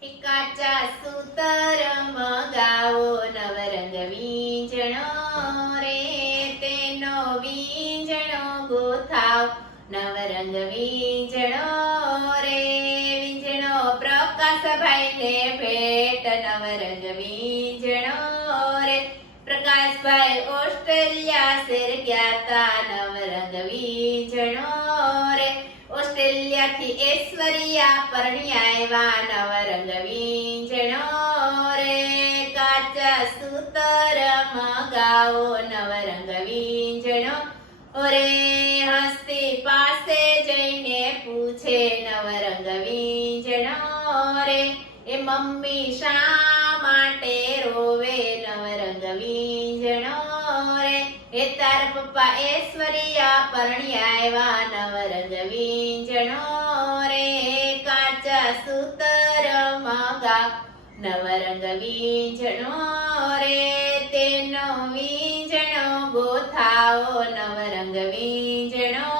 કાચા સૂતર મગાવો નવરંગ વીંજણો રે, તેનો વીંજણો ગોથાવ નવરંગ વીંજણો રે, વીંજણો પ્રકાશભાઈને ભેટ. નવરંગ વીંજણો રે, પ્રકાશભાઈ ઓસ્ટ્રેલિયા શેર ગયા તા. નવરંગ વીંજણો ઐશ્વર્યા પરણી આવ્યા નવરંગ વીંજણો રે. કાચા સૂતર મગાવો નવરંગ વીંજણો ઓરે હસ્તી પાસે જઈને પૂછે નવરંગ વીંજણો રે. એ મમ્મી શા માટે રોવે નવરંગ વીંજણો રે એ તાર પપ્પા ઐશ્વર્યા પરણી આવ્યા નવરંગ વીંજણો રે કાચા સૂતર મગા નવરંગ વીંજણો રે, તેનો વીંજણો ગોથાઓ નવરંગ વીંજણો